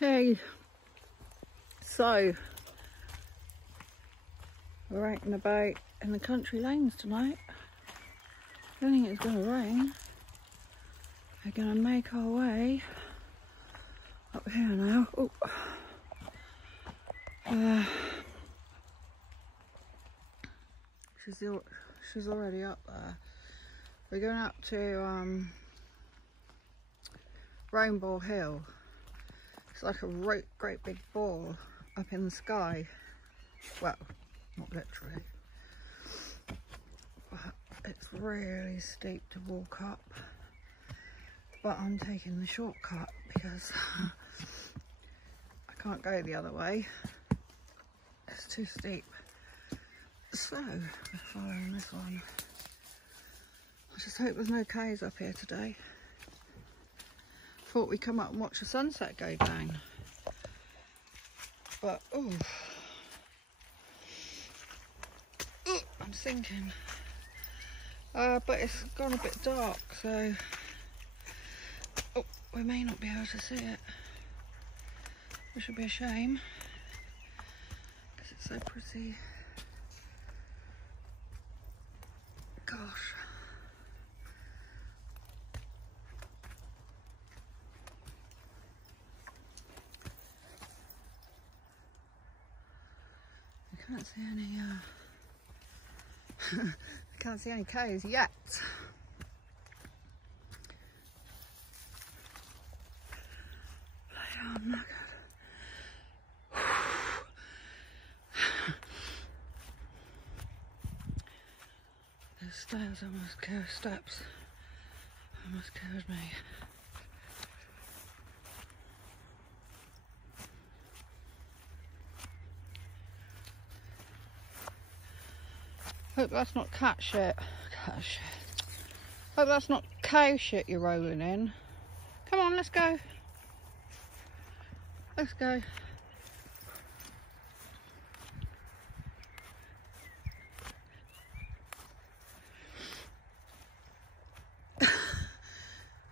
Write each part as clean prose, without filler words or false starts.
Hey, so we're out and about in the country lanes tonight. I don't think it's going to rain. We're going to make our way up here now. Oh. She's already up there. We're going up to Rainbow Hill. It's like a great big ball up in the sky. Well, not literally, but it's really steep to walk up. But I'm taking the shortcut because I can't go the other way. It's too steep. So we're following this one. I just hope there's no cows up here today. Thought we'd come up and watch the sunset go down, but oh, I'm sinking. But it's gone a bit dark, so we may not be able to see it, which would be a shame because it's so pretty. Gosh. I can't see any I can't see any cows yet. I'm not good. Those stairs almost killed, steps almost killed me. Hope that's not cat shit. Cat shit. Hope that's not cow shit you're rolling in. Come on, let's go. Let's go.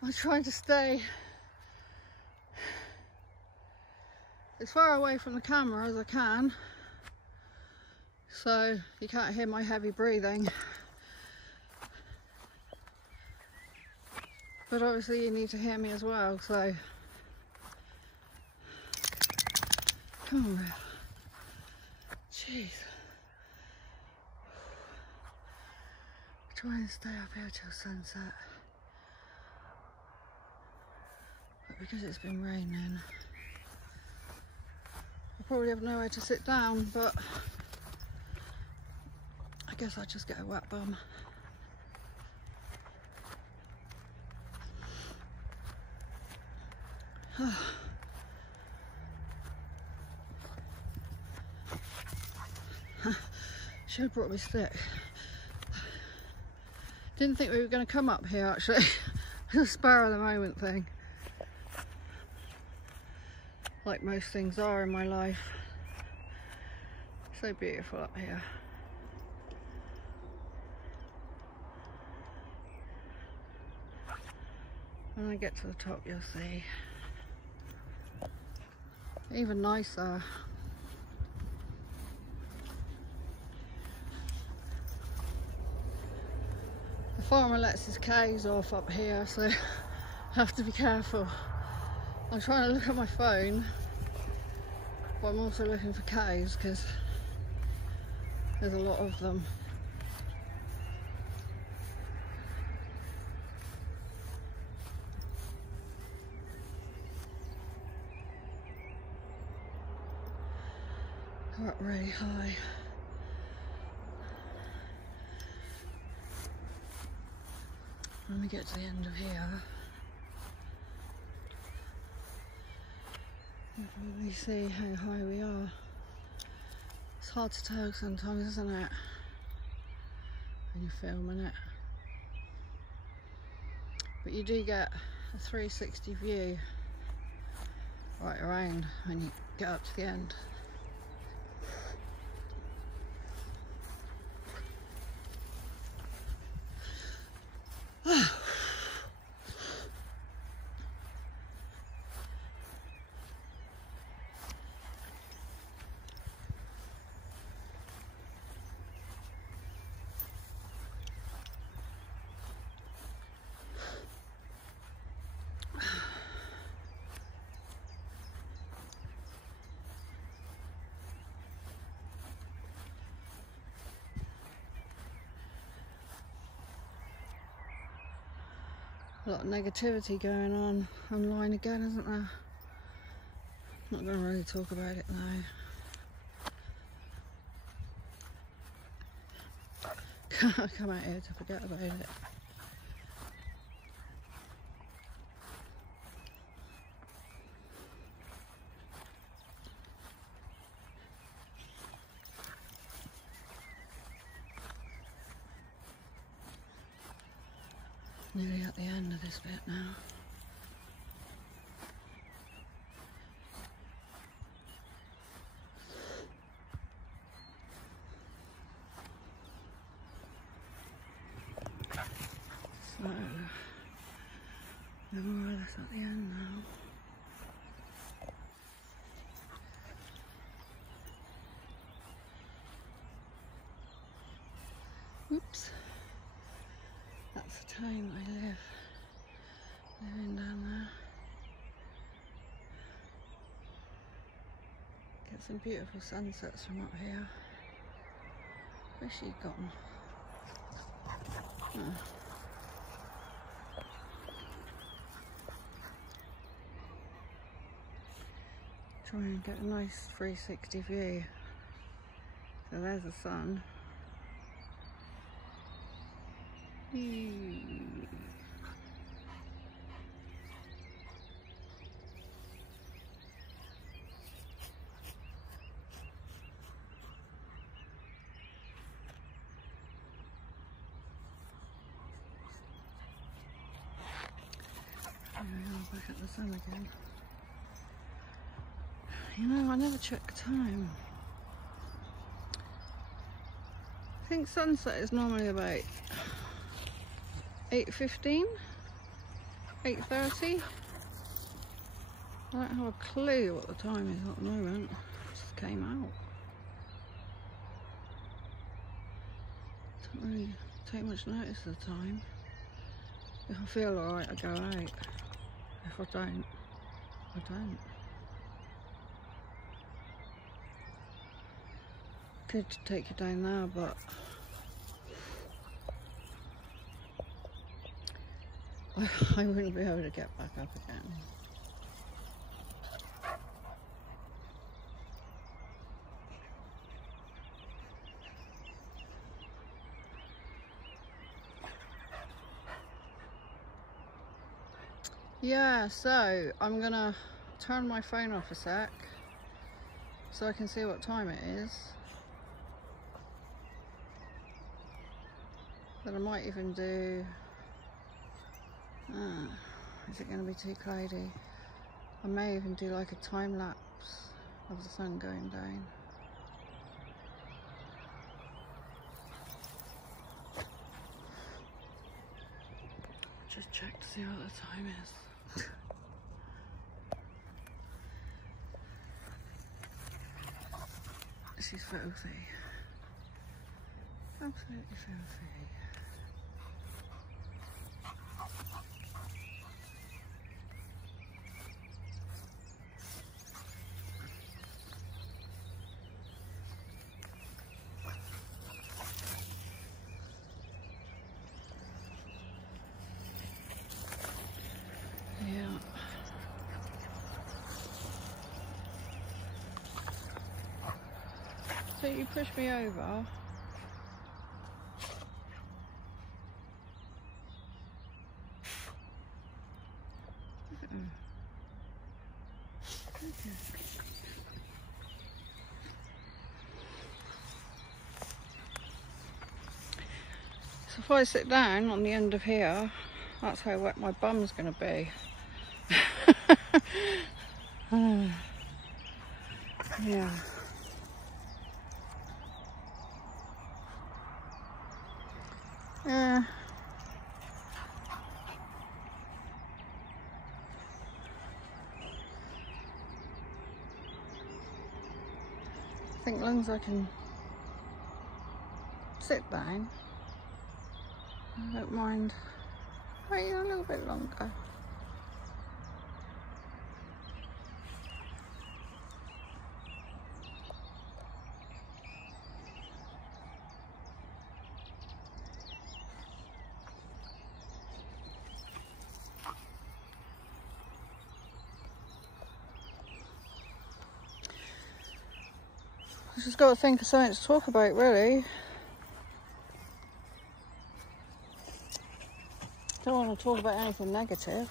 I'm trying to stay as far away from the camera as I can, so you can't hear my heavy breathing. But obviously you need to hear me as well, so come on, Real. Jeez. Try and stay up here till sunset. But because it's been raining, I probably have nowhere to sit down, but I guess I'll just get a wet bum. Should have brought me a stick. Didn't think we were going to come up here actually. It's a spur of the moment thing. Like most things are in my life. So beautiful up here. When I get to the top you'll see. Even nicer. The farmer lets his cows off up here, so I have to be careful. I'm trying to look at my phone, but I'm also looking for cows because there's a lot of them. They're up really high. When we get to the end of here, you can really see how high we are. It's hard to tell sometimes, isn't it? When you're filming it. But you do get a 360 view right around when you get up to the end. A lot of negativity going on online again, isn't there? I'm not going to really talk about it now. I come out here to forget about it. Nearly at the end of this bit now. So, we're more or less at the end now. Oops. That's the town I living down there. Get some beautiful sunsets from up here. Where's she gone? Oh. Try and get a nice 360 view. So there's the sun. There we are, back at the sun again. You know, I never check time. I think sunset is normally about 8:15, 8:30. I don't have a clue what the time is at the moment. It just came out. Don't really take much notice of the time. If I feel alright, I go out. If I don't, I don't. Could take you down there, but I wouldn't be able to get back up again. Yeah, so I'm gonna turn my phone off a sec so I can see what time it is. But I might even do, is it going to be too cloudy? I may even do like a time lapse of the sun going down. Just check to see what the time is. She's filthy. Absolutely filthy. Yeah. So you push me over. Okay. So if I sit down on the end of here, that's how wet my bum's going to be. Yeah. Yeah. I think as long as I can sit down, I don't mind waiting a little bit longer. I just got to think of something to talk about, really. Don't want to talk about anything negative.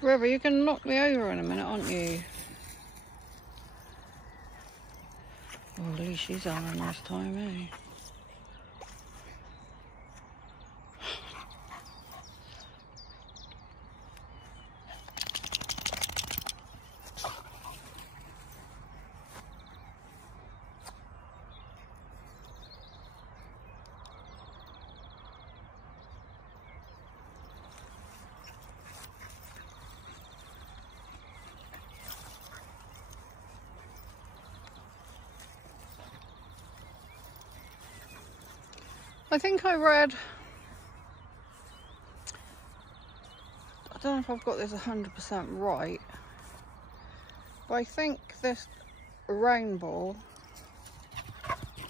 River, you're going to knock me over in a minute, aren't you? Oh, at least she's having a nice time, eh? I think I read, I don't know if I've got this 100% right, but I think this rainbow,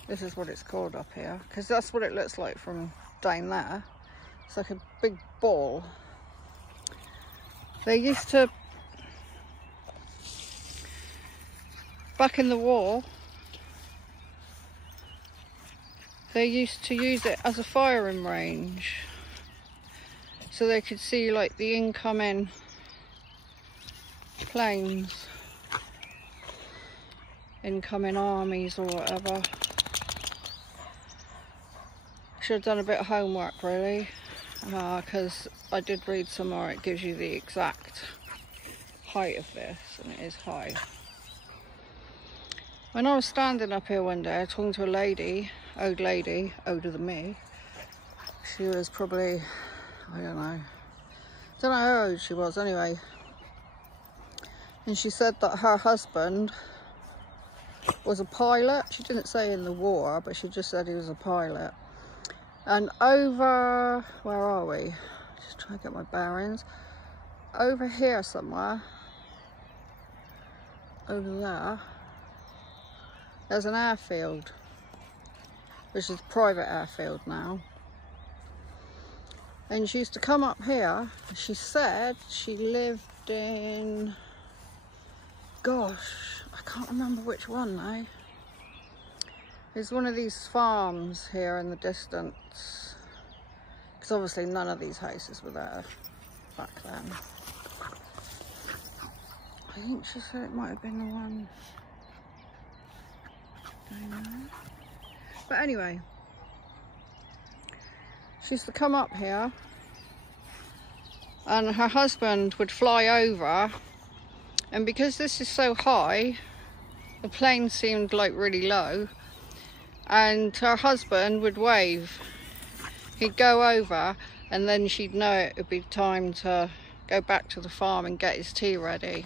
this is what it's called up here, because that's what it looks like from down there. It's like a big ball. They used to, back in the war, they used to use it as a firing range, so they could see like the incoming planes, incoming armies or whatever. Should have done a bit of homework, really, because I did read somewhere it gives you the exact height of this, and it is high. When I was standing up here one day talking to a lady, older than me, she was probably, I don't know how old she was anyway, and she said that her husband was a pilot. She didn't say in the war, but she just said he was a pilot. And over, where are we? Just trying to get my bearings. Over here somewhere, over there, there's an airfield, which is a private airfield now. And she used to come up here. She said she lived in, gosh, I can't remember which one now. There's one of these farms here in the distance, because obviously none of these houses were there back then. I think she said it might have been the one down there. But anyway, she used to come up here, and her husband would fly over, and because this is so high, the plane seemed like really low, and her husband would wave. He'd go over, and then she'd know it would be time to go back to the farm and get his tea ready,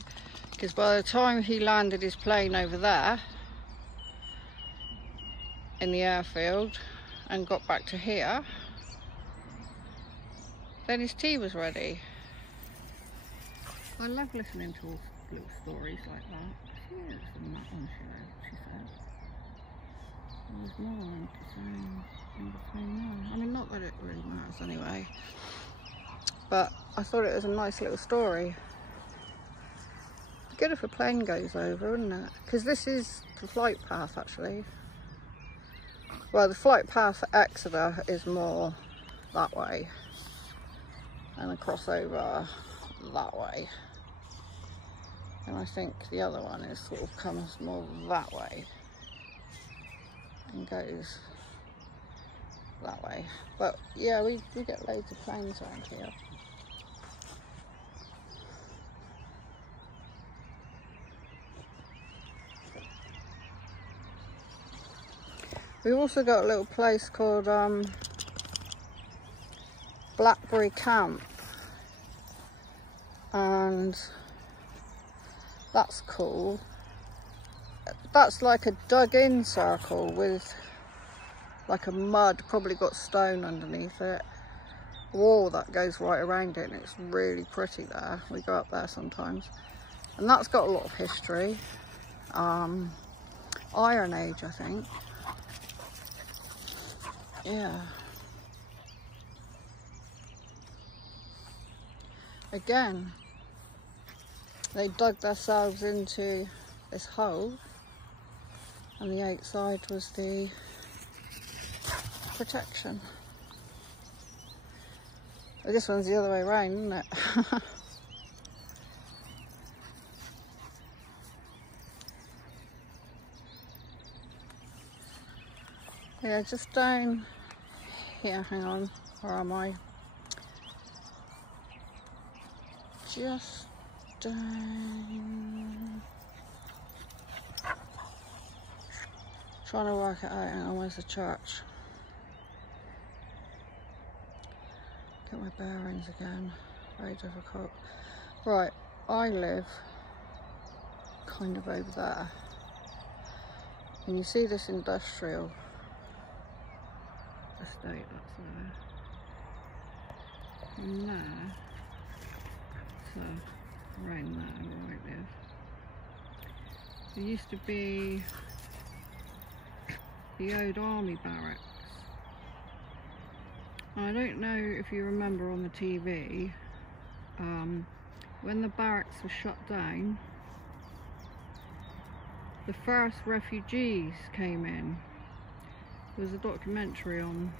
because by the time he landed his plane over there in the airfield and got back to here, then his tea was ready. I love listening to all little stories like that. She is in that one, she said. There's more in between there. I mean, not that it really matters anyway, but I thought it was a nice little story. Good if a plane goes over, wouldn't it? Because this is the flight path, actually. Well, the flight path for Exeter is more that way, and a crossover that way. And I think the other one is sort of comes more that way and goes that way. But yeah, we get loads of planes around here. We've also got a little place called Blackberry Camp, and that's cool. That's like a dug-in circle with like a mud, probably got stone underneath it, wall that goes right around it, and it's really pretty there. We go up there sometimes, and that's got a lot of history. Iron Age, I think. yeah. Again, they dug themselves into this hole, and the outside was the protection. But this one's the other way around, isn't it? Yeah, just down here, hang on, where am I? Just down, trying to work it out. Hang on, where's the church? Get my bearings again, very difficult. Right, I live kind of over there, and you see this industrial estate that's there, and there, so around there where I live, there used to be the old army barracks. I don't know if you remember on the TV, when the barracks were shut down, the first refugees came in. There was a documentary on,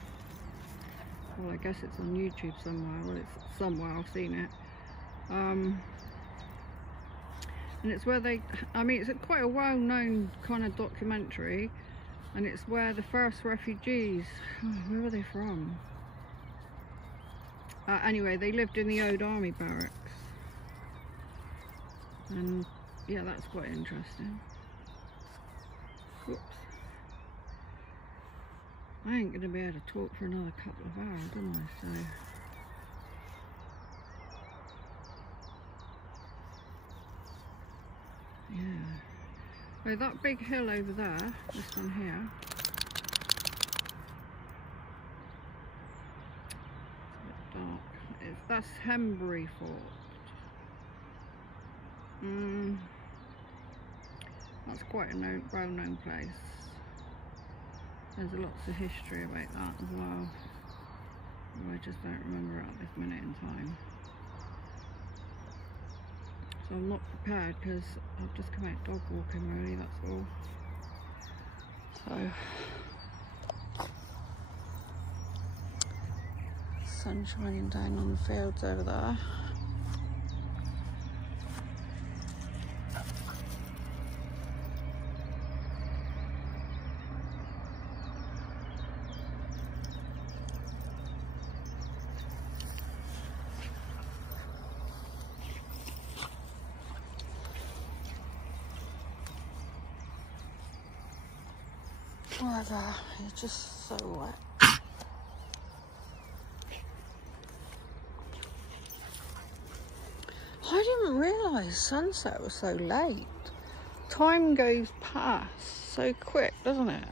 well, I guess it's on YouTube somewhere. Well, it's somewhere, I've seen it. And it's where they, I mean, it's quite a well-known kind of documentary, and it's where the first refugees, where were they from? Anyway, they lived in the old army barracks, and yeah, that's quite interesting. Whoops. I ain't going to be able to talk for another couple of hours, am I? So, yeah. Oh, that big hill over there, this one here, it's a bit dark. That's Hembury Fort. That's quite a well-known place. There's lots of history about that as well. I just don't remember it at this minute in time. So I'm not prepared because I've just come out dog walking really, that's all. So, sun shining down on the fields over there. However, it's just so wet. I didn't realise sunset was so late. Time goes past so quick, doesn't it?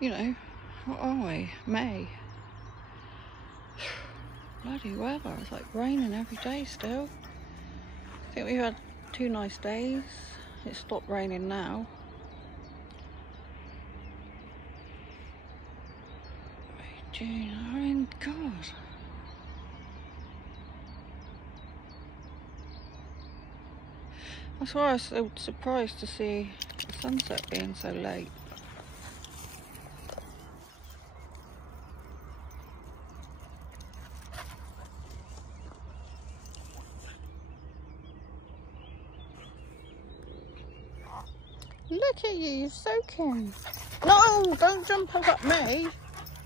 You know, what are we? May. Bloody weather. It's like raining every day still. I think we've had 2 nice days. It stopped raining now. June, I mean, God. That's why I was so surprised to see the sunset being so late. Look at you, you're soaking. No, don't jump up at me.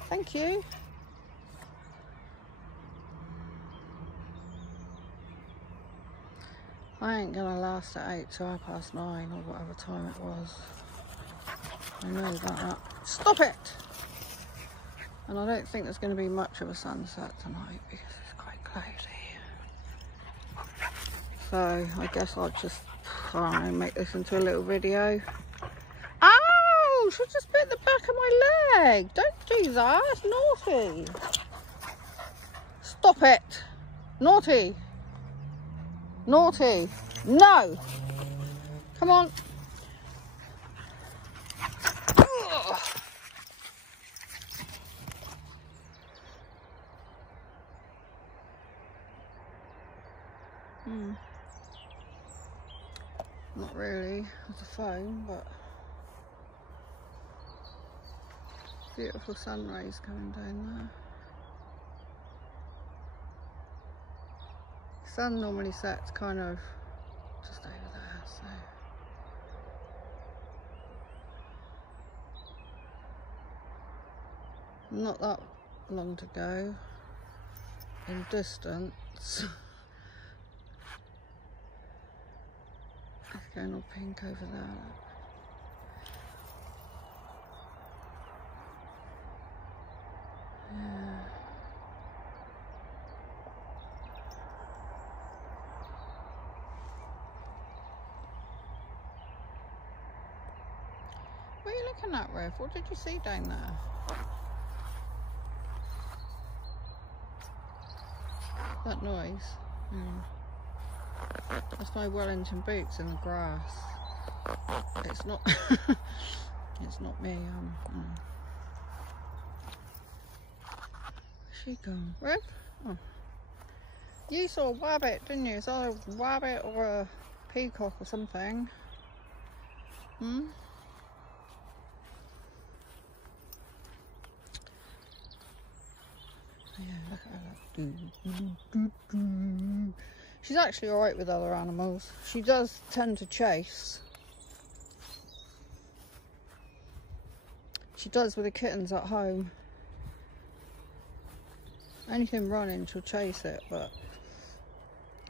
Thank you. I ain't gonna last at 8 till 9:30 or whatever time it was. I know that. Stop it! And I don't think there's going to be much of a sunset tonight because it's quite cloudy. So I guess I'll just try and make this into a little video. Ow! She just bit the back of my leg. Don't do that. It's naughty. Stop it. Naughty. Naughty. No. Come on. Ugh. with the phone, but beautiful sun rays coming down there. The sun normally sets kind of just over there, so not that long to go in distance. It's going all pink over there. Yeah. What are you looking at, Rev? What did you see down there? That noise? That's my Wellington boots in the grass. It's not it's not me. Where's she gone? Rev? Oh. You saw a rabbit, didn't you? It's either a rabbit or a peacock or something. Hmm? Yeah, look at her. She's actually alright with other animals. She does tend to chase. She does with the kittens at home. Anything running, she'll chase it, but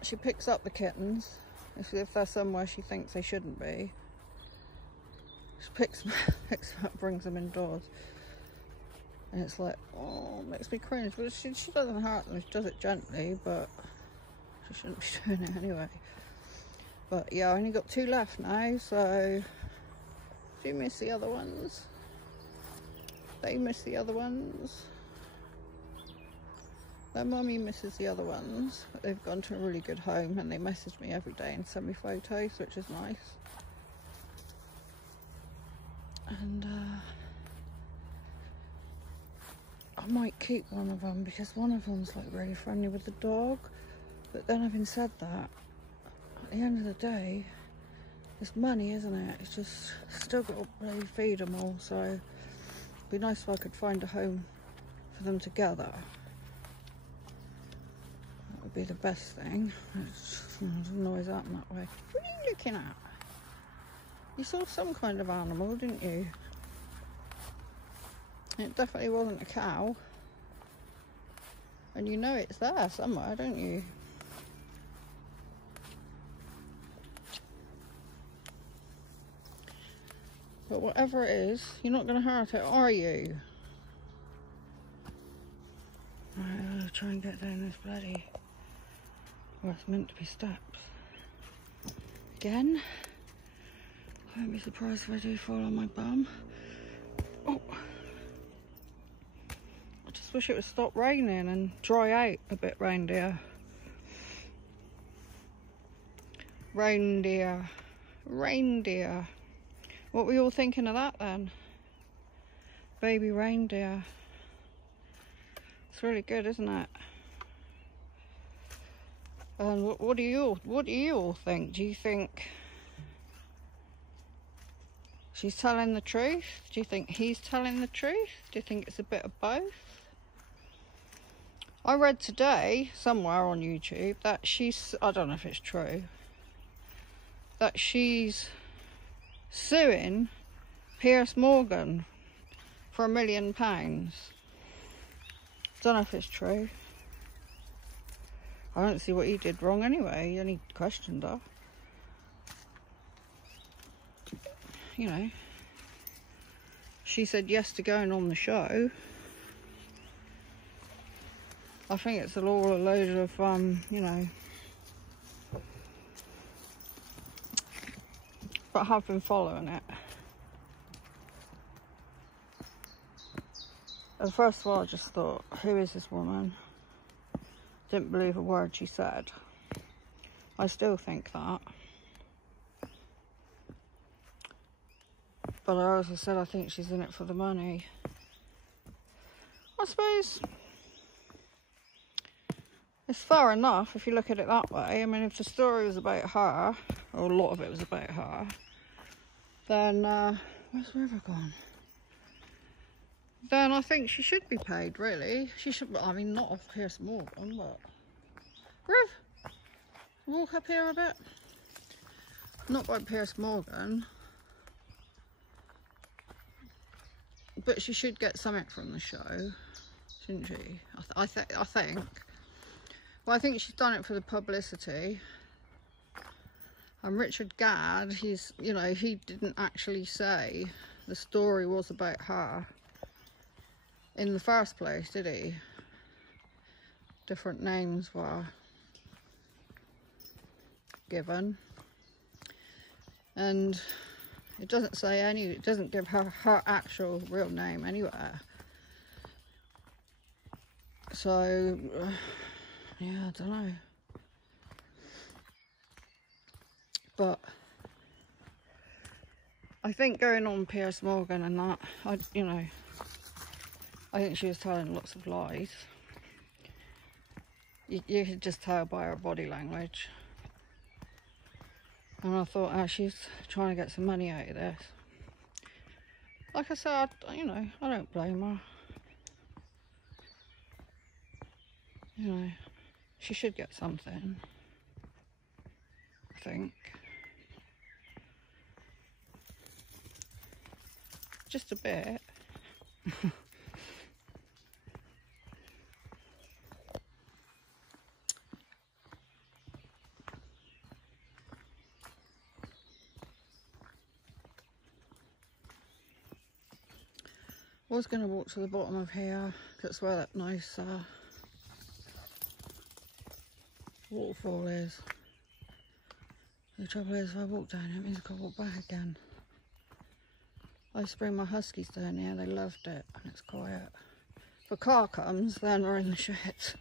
she picks up the kittens if they're somewhere she thinks they shouldn't be. She picks them up, brings them indoors. And it's like, oh, it makes me cringe. But she doesn't hurt them, she does it gently, but she shouldn't be doing it anyway. But yeah, I only got 2 left now, so do you miss the other ones? They miss the other ones. Their mummy misses the other ones, but they've gone to a really good home and they message me every day and send me photos, which is nice. And I might keep one of them because one of them's like really friendly with the dog. But then having said that, at the end of the day, it's money, isn't it? It's just still got to bloody feed them all. So it'd be nice if I could find a home for them together. That would be the best thing. It doesn't always happen that way. What are you looking at? You saw some kind of animal, didn't you? It definitely wasn't a cow. And you know it's there somewhere, don't you? But whatever it is, you're not going to hurt it, are you? Right, I'll try and get down this bloody... Well, it's meant to be steps. Again. I won't be surprised if I do fall on my bum. Oh! I just wish it would stop raining and dry out a bit, reindeer. Reindeer. Reindeer. What were you all thinking of that then? Baby reindeer. It's really good, isn't it? And what do you all think? Do you think she's telling the truth? Do you think he's telling the truth? Do you think it's a bit of both? I read today, somewhere on YouTube, that she's, I don't know if it's true, that she's suing Piers Morgan for £1 million. Don't know if it's true. I don't see what he did wrong anyway. He only questioned her. You know, she said yes to going on the show. I think it's all a load of, you know. But I have been following it. And first of all, I just thought, who is this woman? Didn't believe a word she said. I still think that. But I also said I think she's in it for the money. I suppose it's fair enough if you look at it that way. I mean, if the story was about her, or a lot of it was about her, then where's River gone? Then I think she should be paid, really. She should, I mean, not off Pierce Morgan, but... Riv, walk up here a bit. Not by Pierce Morgan. But she should get something from the show, shouldn't she? I think. Well, I think she's done it for the publicity. And Richard Gadd, he's, you know, he didn't actually say the story was about her in the first place, did he? Different names were given, and it doesn't say any, it doesn't give her actual real name anywhere. So yeah, I don't know, but I think going on Pierce Morgan and that, you know, I think she was telling lots of lies. You could just tell by her body language. And I thought, oh, she's trying to get some money out of this. Like I said, you know, I don't blame her. You know, she should get something, I think. Just a bit. I was going to walk to the bottom of here, because that's where that nice waterfall is. The trouble is, if I walk down it, means I've got to walk back again. I used to bring my huskies down here, they loved it, and it's quiet. If a car comes, then we're in the shit.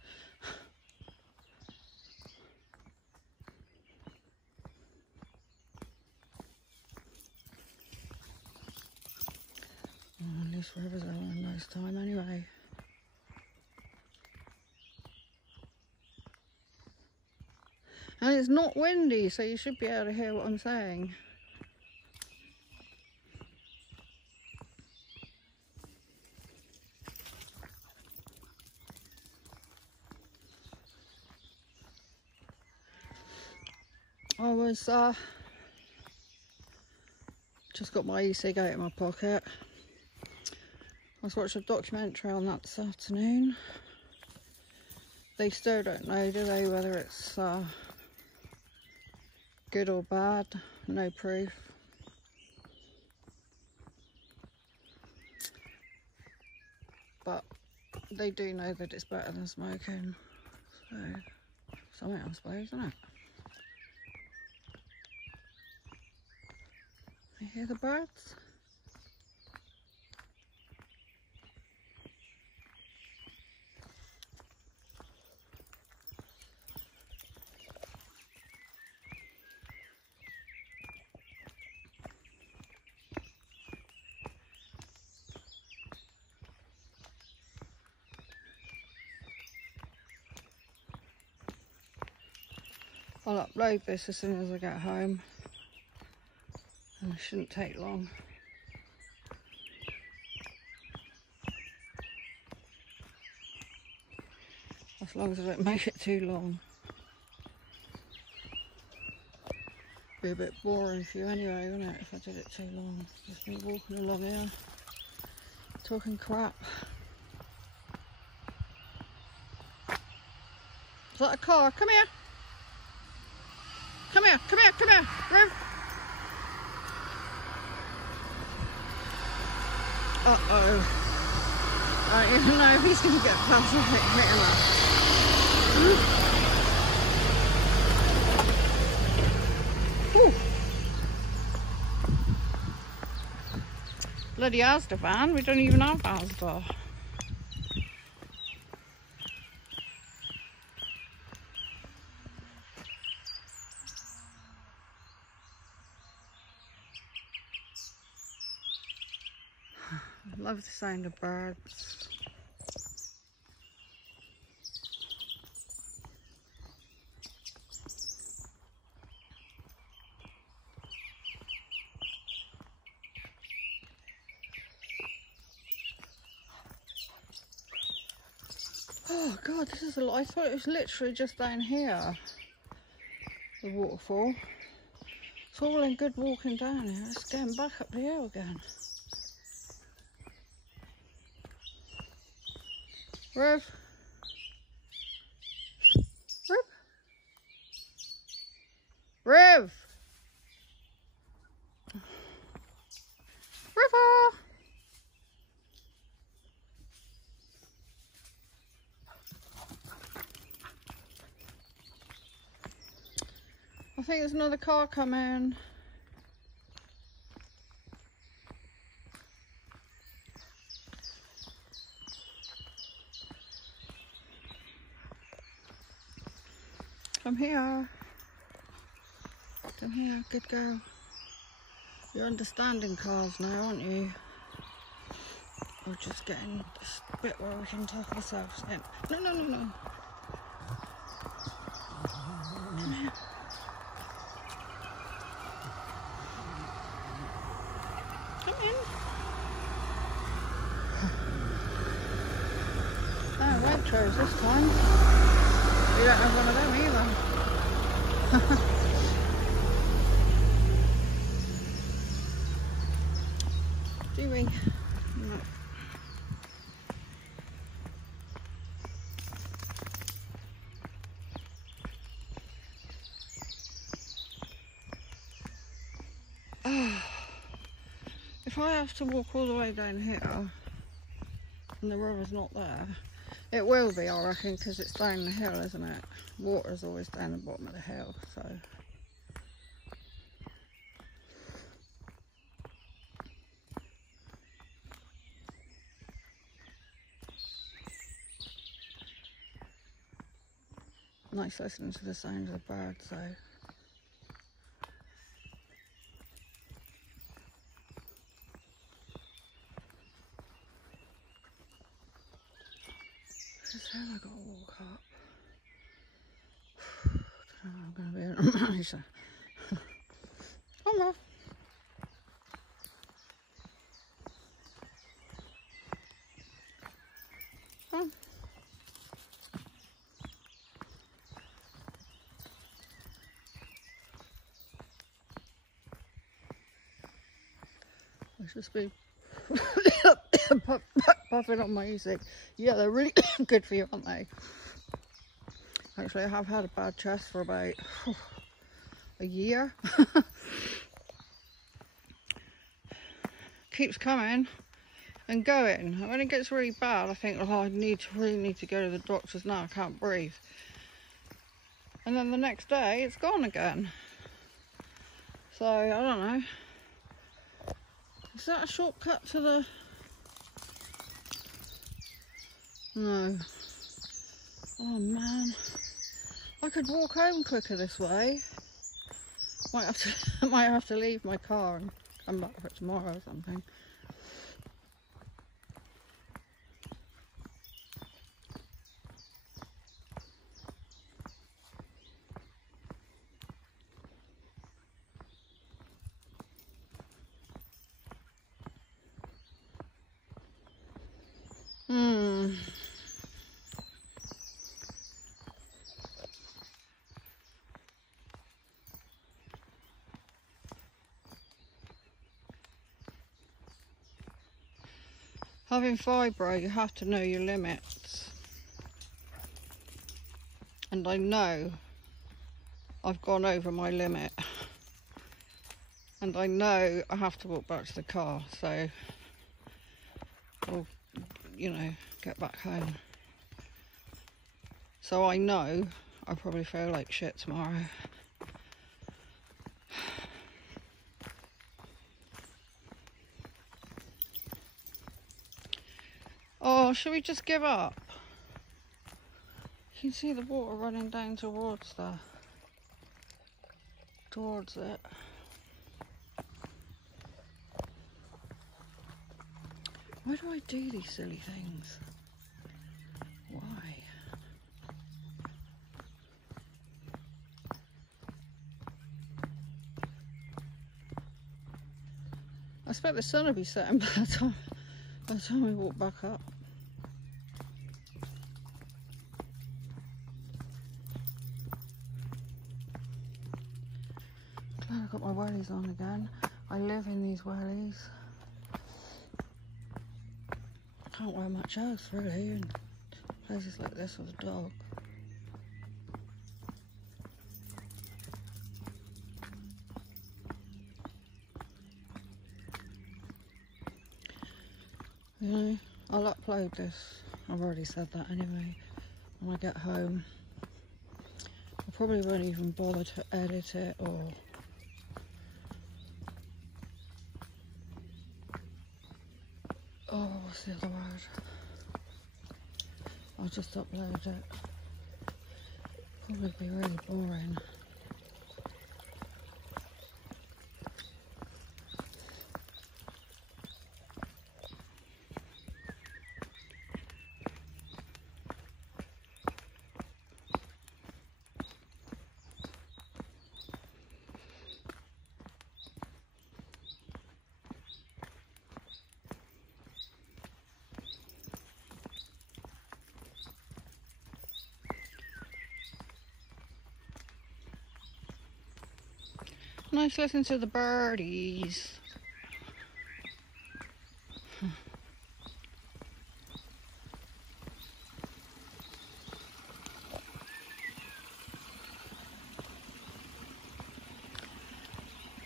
Oh, at least River's having a nice time anyway. And it's not windy, so you should be able to hear what I'm saying. I was just got my e-cig out of my pocket. I was watching a documentary on that this afternoon. They still don't know, do they, whether it's good or bad? No proof. But they do know that it's better than smoking. So, something I suppose, isn't it? You hear the birds? I'll upload this as soon as I get home, and it shouldn't take long. As long as I don't make it too long. Be a bit boring for you anyway, wouldn't it, if I did it too long? Just me walking along here, talking crap. Is that a car? Come here! Come here, come here, come here, Riv. Uh-oh. I don't even know if he's going to get past the hitting that. Bloody Asda van, we don't even have Asda. Love the sound of birds. Oh God, this is a lot. I thought it was literally just down here, the waterfall. It's all in good walking down here. It's getting back up the hill again. Rev. Rev. Rev. River. I think there's another car coming. Come here. Come here, good girl. You're understanding cars now, aren't you? We're just getting this bit where we can tuck ourselves in. No, no, no, no. Come here. Come in. No, Waitrose this time. We don't have one of them either. Do we? No. If I have to walk all the way down here and the river's not there, it will be, I reckon, because it's down the hill, isn't it? Water's always down the bottom of the hill, so. Nice listening to the sound of the birds, though. This hill I gotta walk up. I don't know, I'm gonna be able to manage that. Come on. Come. I should be puffing on my music. Yeah, they're really good for you, aren't they? Actually, I have had a bad chest for about a year. Keeps coming and going. And when it gets really bad, I think, oh, I really need to go to the doctors now. I can't breathe. And then the next day, it's gone again. So, I don't know. Is that a shortcut to the... No. Oh man. I could walk home quicker this way. Might have to leave my car and come back for it tomorrow or something. Having fibro, you have to know your limits. And I know I've gone over my limit. And I know I have to walk back to the car, so I'll, you know, get back home. So I know I'll probably feel like shit tomorrow. Oh, should we just give up? You can see the water running down towards it. Why do I do these silly things? Why? I expect the sun will be setting by the time we walk back up. put my wellies on again. I live in these wellies. I can't wear much else really in places like this with a dog. You know, I'll upload this. I've already said that anyway. When I get home, I probably won't even bother to edit it or what's the other word? I'll just upload it. Probably be really boring. Nice listening to the birdies.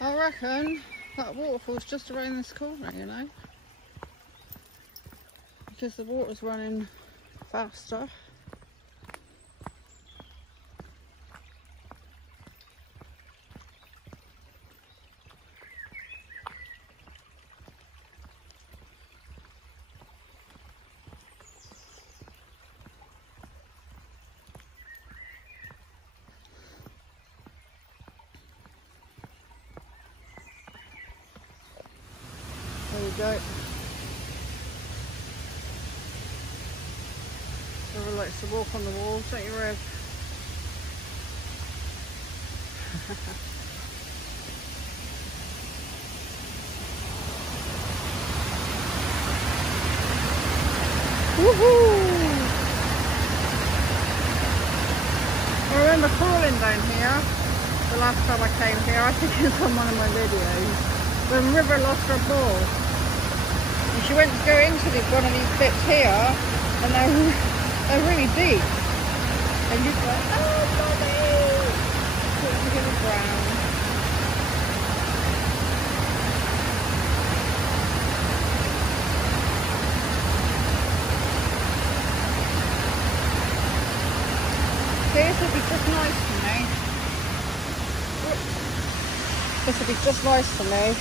I reckon that waterfall's just around this corner, you know, because the water's running faster. There you go. Everyone likes to walk on the walls, don't you, Rev? Woohoo! I remember crawling down here the last time I came here. I think it's on one of my videos. The river lost her ball. And she went to go into one of these bits here, and they're really deep. And you're like, oh, mommy! So you hit the ground. Okay, this would be just nice for me. This would be just nice for me.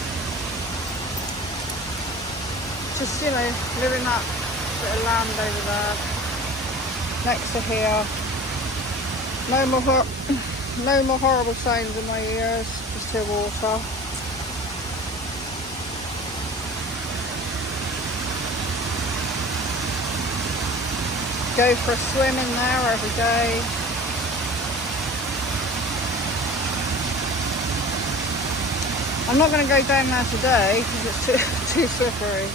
Just, you know, living that bit of land over there, next to here. No more horrible sounds in my ears, just hear water. Go for a swim in there every day. I'm not going to go down there today because it's too slippery.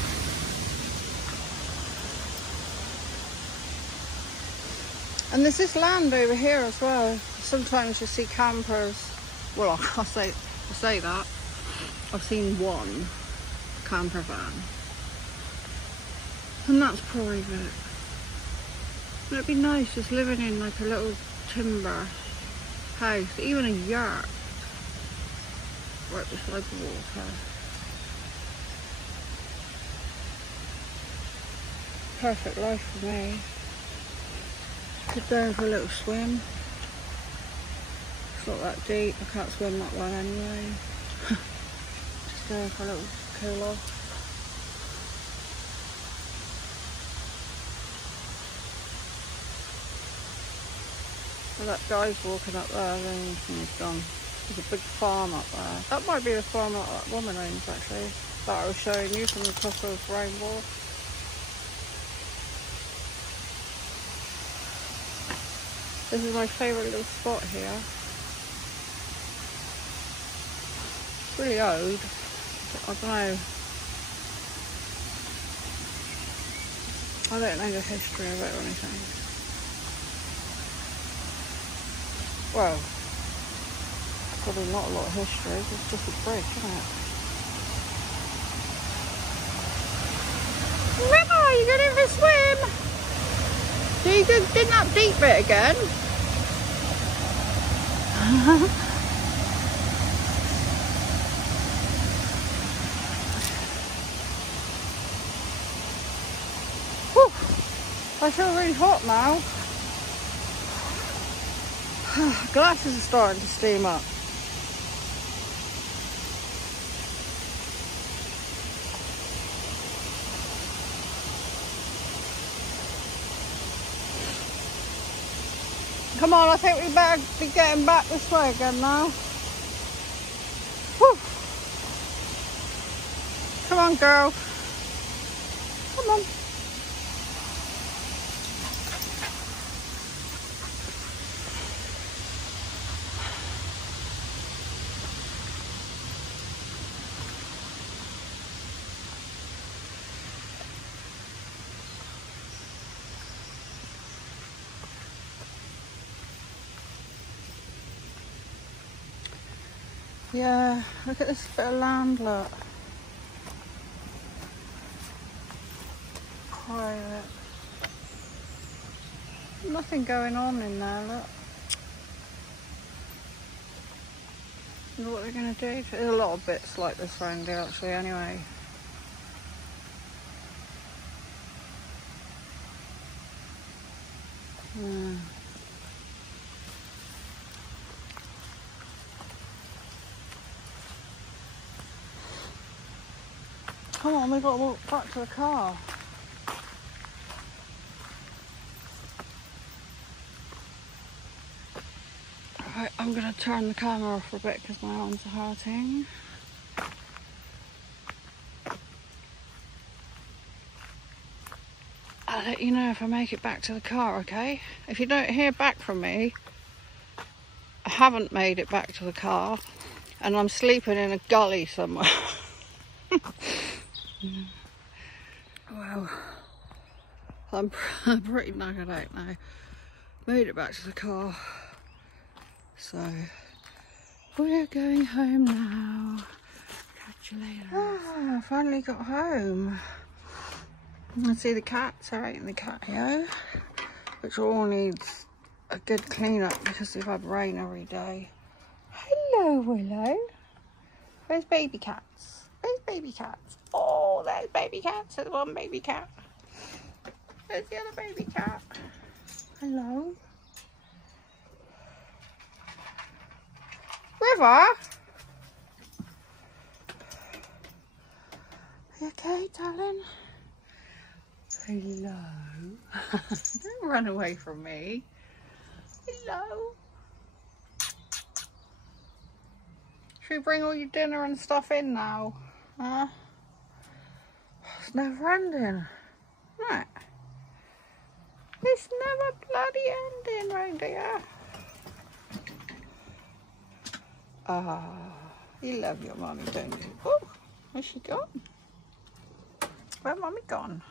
And there's this land over here as well. Sometimes you see campers. Well, I say that. I've seen one camper van. And that's private. But it'd be nice just living in like a little timber house, even a yurt, right beside the water. Perfect life for me. Sit down for a little swim. It's not that deep, I can't swim that well anyway. Just going for a little cool off. Well, that guy's walking up there, then he's gone. There's a big farm up there. That might be the farm that that woman owns actually, that I was showing you from the top of Rainbow. This is my favourite little spot here. It's really old. I don't know. I don't know the history of it or anything. probably not a lot of history. It's just a bridge, isn't it? River, you going in for a swim? So you did that deep bit again? Whew. I feel really hot now. Glasses are starting to steam up. Come on, I think we better be getting back this way again now. Whew. Come on, girl. Come on. Yeah, look at this bit of land, look. Private. Nothing going on in there, look. Wonder what they're going to do. There's a lot of bits like this around here actually anyway. Yeah. Come on, we've got to walk back to the car. Right, I'm going to turn the camera off for a bit because my arms are hurting. I'll let you know if I make it back to the car, okay? If you don't hear back from me, I haven't made it back to the car and I'm sleeping in a gully somewhere. Well, I'm pretty knackered out now. Made it back to the car. So, we're going home now. Catch you later. Oh, I finally got home. I see the cats are out in the catio, which all needs a good clean up because we've had rain every day. Hello, Willow. Where's baby cats? Where's baby cats? Oh, there's baby cats. There's one baby cat. There's the other baby cat. Hello. River? You okay, darling? Hello. Don't run away from me. Hello. Should we bring all your dinner and stuff in now? Huh? It's never ending. Right. It's never bloody ending round here. Ah, you love your mummy, don't you? Oh, where's she gone? Where's mummy gone?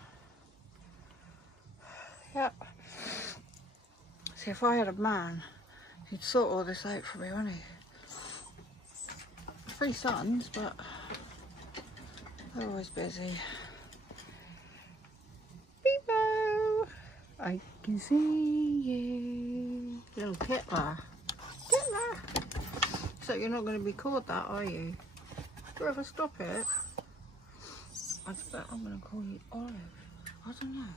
Yep. See, if I had a man, he'd sort all this out for me, wouldn't he? 3 sons, but they're always busy. Beebo! I can see you. Little Hitler. Hitler! So you're not going to be called that, are you? Do you ever stop it? I bet I'm going to call you Olive. I don't know.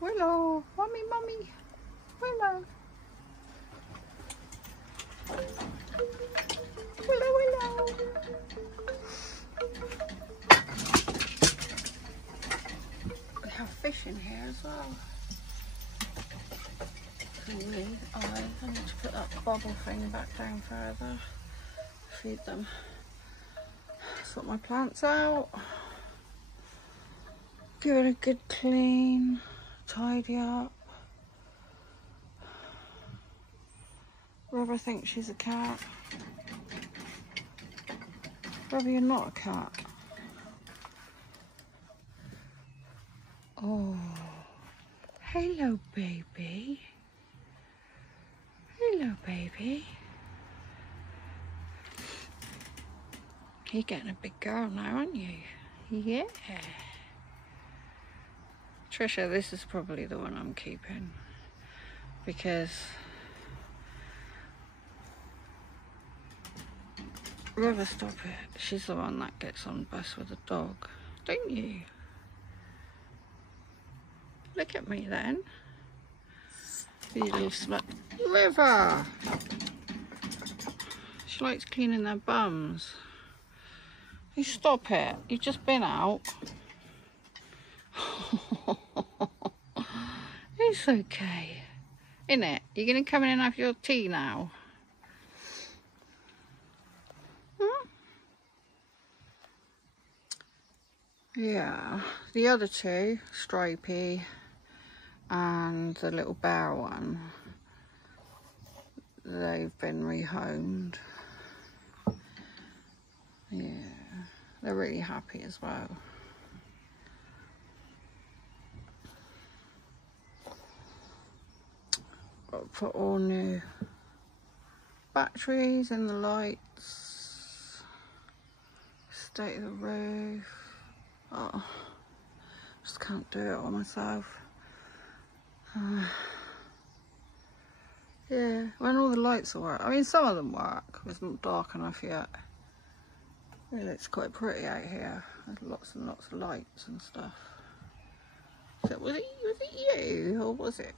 Willow! Mummy, mummy! Willow! Willow, willow! We have fish in here as well. I need to put that bubble thing back down further. Feed them. Sort my plants out. Give it a good clean. Tidy up. Rubber thinks she's a cat. Rubber, you're not a cat. Oh, hello, baby. Hello, baby. You're getting a big girl now, aren't you? Yeah. Trisha, this is probably the one I'm keeping because River, stop it. She's the one that gets on the bus with the dog, don't you? Look at me then. You little slut. River! She likes cleaning their bums. You stop it. You've just been out. It's okay. Isn't it? You're going to come in and have your tea now? Hmm? Yeah. The other two, Stripey and the little bear one, they've been rehomed. Yeah. They're really happy as well. Put all new batteries in the lights, state of the roof. Oh, just can't do it all myself. Yeah, when all the lights will work. I mean, some of them work. It's not dark enough yet. It looks quite pretty out here. There's lots and lots of lights and stuff. So was it you or was it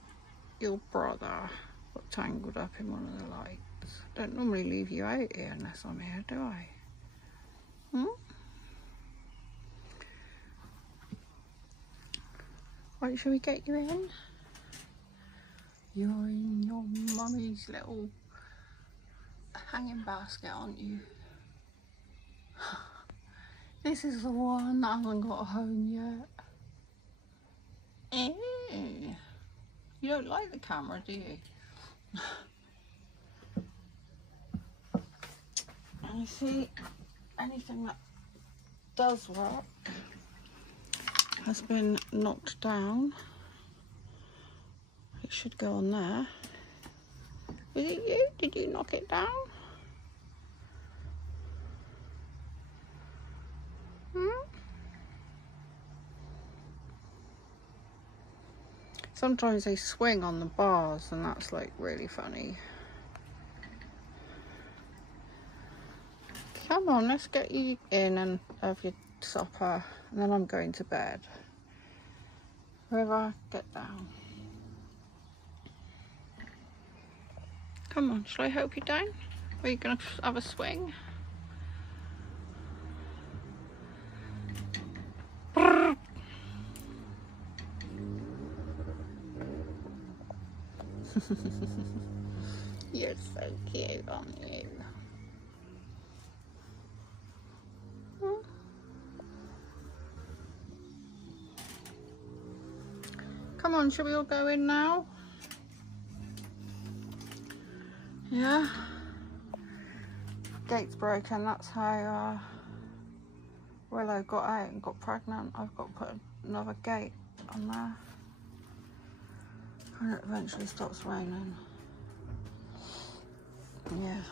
your brother got tangled up in one of the lights? Don't normally leave you out here unless I'm here, do I? Hmm? Right, shall we get you in? You're in your mummy's little hanging basket, aren't you? This is the one that hasn't got a home yet. You don't like the camera, do you? And you see, anything that does work has been knocked down. It should go on there. Was it you? Did you knock it down? Sometimes they swing on the bars and that's like really funny. Come on, let's get you in and have your supper and then I'm going to bed. River, get down. Come on, shall I help you down? Or are you going to have a swing? You're so cute, aren't you? Come on, shall we all go in now? Yeah. Gate's broken, that's how Willow got out and got pregnant. I've got to put another gate on there. And it eventually stops raining. Yeah.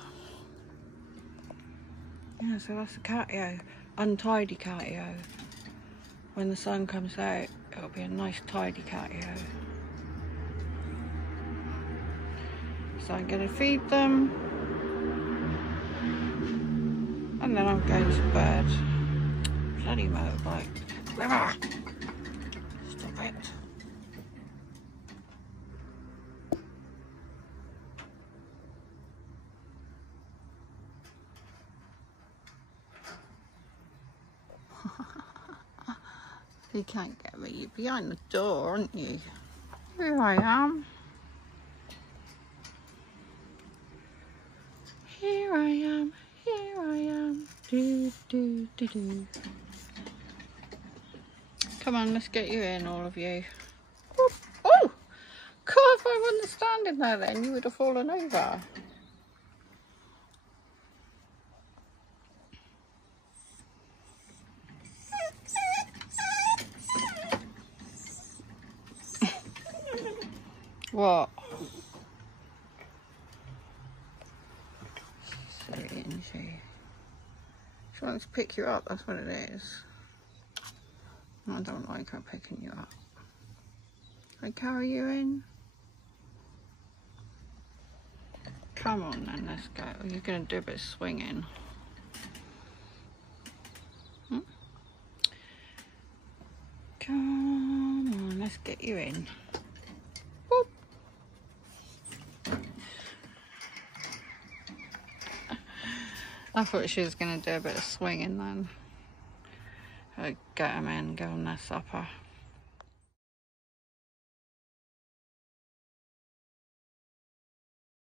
Yeah, so that's the catio. Untidy catio. When the sun comes out, it'll be a nice tidy catio. So I'm going to feed them. And then I'm going to bed. Bloody motorbike. River! Stop it. You can't get me. You're behind the door, aren't you? Here I am. Here I am. Here I am. Do, do, do, do. Come on, let's get you in, all of you. Oh! God, if I wasn't standing there then, you would have fallen over. What? wants to pick you up, that's what it is. I don't like her picking you up. I carry you in. Come on then, let's go. You're going to do a bit of swinging. Come on, let's get you in. Boop. I thought she was going to do a bit of swinging then. I'd get him in, go on their supper.